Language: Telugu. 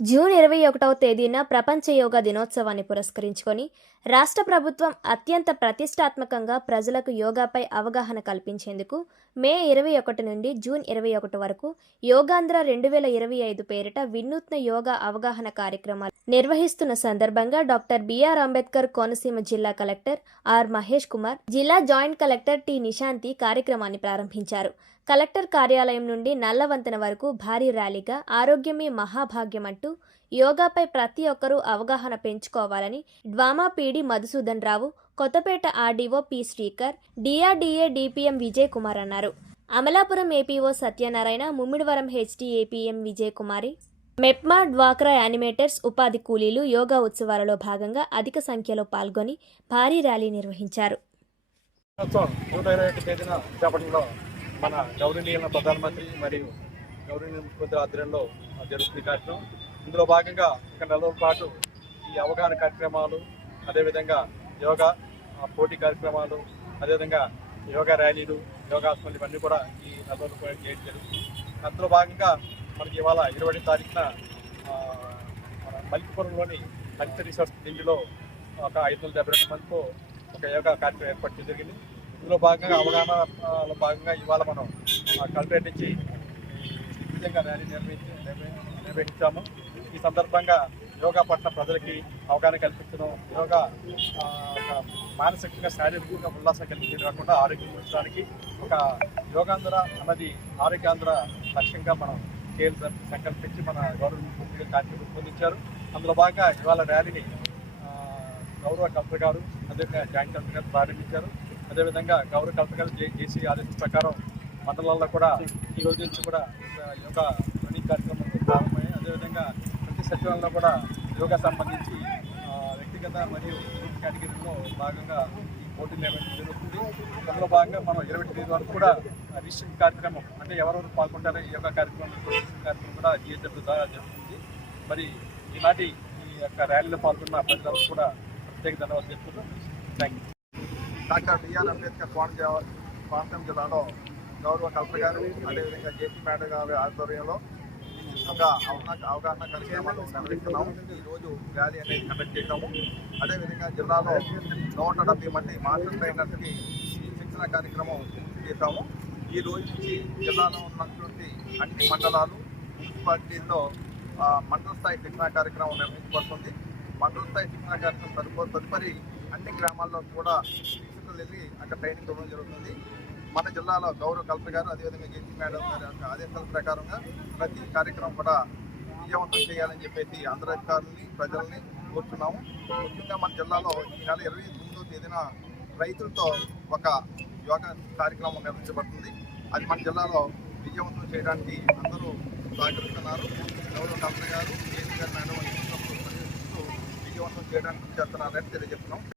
జూన్ ఇరవై ఒకటవ తేదీన ప్రపంచ యోగా దినోత్సవాన్ని పురస్కరించుకొని రాష్ట్ర ప్రభుత్వం అత్యంత ప్రతిష్టాత్మకంగా ప్రజలకు యోగాపై అవగాహన కల్పించేందుకు మే ఇరవై ఒకటి నుండి జూన్ ఇరవై ఒకటి వరకు యోగాంధ్ర రెండు వేల ఇరవై ఐదు పేరిట వినూత్న యోగా అవగాహన కార్యక్రమాలు నిర్వహిస్తున్న సందర్భంగా డాక్టర్ బిఆర్ అంబేద్కర్ కోనసీమ జిల్లా కలెక్టర్ ఆర్ మహేష్ కుమార్ జిల్లా జాయింట్ కలెక్టర్ టి నిశాంతి కార్యక్రమాన్ని ప్రారంభించారు. కలెక్టర్ కార్యాలయం నుండి నల్లవంతన వరకు భారీ ర్యాలీగా ఆరోగ్యమే మహాభాగ్యం అంటూ యోగాపై ప్రతి ఒక్కరూ అవగాహన పెంచుకోవాలని DWAMA PD Madhusudan Rao Kothapeta RDO P Srikar DRDA DPM Vijay Kumar అన్నారు. అమలాపురం ఏపీఓ సత్యనారాయణ ముమ్మిడివరం హెచ్డిఏపీఎం విజయ్ కుమారి మెప్మా డ్వాక్రా యానిమేటర్స్ ఉపాధి కూలీలు యోగా ఉత్సవాలలో భాగంగా అధిక సంఖ్యలో పాల్గొని భారీ ర్యాలీ నిర్వహించారు. మన గౌరవనీయుల ప్రధానమంత్రి మరియు గౌరవనీయ ముఖ్యమంత్రి ఆధ్వర్యంలో జరుగుతున్న కార్యక్రమం. ఇందులో భాగంగా ఒక నెల రోజుల పాటు ఈ అవగాహన కార్యక్రమాలు అదేవిధంగా యోగా పోటీ కార్యక్రమాలు అదేవిధంగా యోగా ర్యాలీలు యోగాసనాలు ఇవన్నీ కూడా ఈ నెల రోజుల పాటు చేయడం జరుగుతుంది. అందులో భాగంగా మనకి ఇవాళ ఇరవై తారీఖున మన మల్లిపురంలోని హరిత రీసెర్చ్ ఢిల్లీలో ఒక ఐదు వందల డెబ్బై రెండు మందితో ఒక యోగా కార్యక్రమం ఏర్పాటు జరిగింది. ఇందులో భాగంగా అవగాహనలో భాగంగా ఇవాళ మనం కలెక్టరేట్ నుంచి విధంగా ర్యాలీ నిర్వహించి నిర్వహించాము. ఈ ఈ సందర్భంగా యోగా పట్ల ప్రజలకి అవగాహన కల్పించడం యోగా ఒక మానసికంగా శారీరకంగా ఉల్లాసం కల్పించడం కాకుండా ఆరోగ్యం ఉంచడానికి ఒక యోగాంధ్ర అన్నది ఆరోగ్యాంధ్ర లక్ష్యంగా మనం చేయాలని సంకల్పించి మన గవర్నమెంట్ పూర్తిగా కార్యక్రమం రూపొందించారు. అందులో భాగంగా ఇవాళ ర్యాలీని గౌరవ కలెక్టర్ గారు అదేవిధంగా జాయింట్ కలెక్టర్ గారు ప్రారంభించారు. అదేవిధంగా గౌరవ కలెక్టర్ గారు జే- జేసీ ఆదేశం ప్రకారం మండలాల్లో కూడా ఈ రోజు నుంచి కూడా యోగా రన్నింగ్ కార్యక్రమం ప్రతి కూడా యోగా సంబంధించి వ్యక్తిగత మరియు గ్రూప్ కేటగిరీలో భాగంగా ఈ పోటీలు నిర్వహించడం జరుగుతుంది. అందులో భాగంగా మనం ఇరవై తేదీ వరకు కూడా రిజిస్ట్రేషన్ కార్యక్రమం అంటే ఎవరెవరు పాల్గొంటారో ఈ యోగా కార్యక్రమం కార్యక్రమం కూడా జిహెచ్ఎఫ్ ద్వారా జరుగుతుంది. మరి ఈనాటి ఈ యొక్క ర్యాలీలో పాల్గొన్న ప్రజలకు కూడా ప్రత్యేక ధన్యవాదాలు చెప్తున్నాం thank you doctor BR Ambedkar Konaseema ప్రాంతం జిల్లాలో గౌరవ కలెక్టర్ గారు అదేవిధంగా జేపీ మేడం గారి ఆధ్వర్యంలో ఒక అవగాహన అవగాహన కార్యక్రమాలు నిర్వహిస్తున్నాము ఈ రోజు ర్యాలీ అనేది కండక్ట్ చేశాము. అదేవిధంగా జిల్లాలో నూట డెబ్బై మంది మాస్టర్ ట్రైనర్స్కి శిక్షణ కార్యక్రమం చేశాము. ఈ రోజు నుంచి జిల్లాలో ఉన్నటువంటి అన్ని మండలాలు మున్సిపాలిటీల్లో మండల స్థాయి శిక్షణ కార్యక్రమం నిర్వహించబడుతుంది. మండల స్థాయి శిక్షణ కార్యక్రమం తదుపరి తదుపరి అన్ని గ్రామాల్లో కూడా శిక్షకులు వెళ్ళి అక్కడ ట్రైనింగ్ ఇవ్వడం జరుగుతుంది. మన జిల్లాలో గౌరవ కలెక్టర్ గారు అదేవిధంగా జేసీ మేడం గారి యొక్క ఆదేశాల ప్రకారంగా ప్రతి కార్యక్రమం కూడా విజయవంతం చేయాలని చెప్పేసి అందరు అధికారులని ప్రజల్ని కోరుతున్నాము ముఖ్యంగా మన జిల్లాలో ఈ నెల ఇరవై తొమ్మిదో తేదీన రైతులతో ఒక యోగా కార్యక్రమం నిర్వహించబడుతుంది. అది మన జిల్లాలో విజయవంతం చేయడానికి అందరూ సహకరిస్తున్నారు. గౌరవ కలెక్టర్ గారు జేసీ గారు మేడం విజయవంతం చేయడానికి చేస్తున్నారని తెలియజేస్తున్నాం.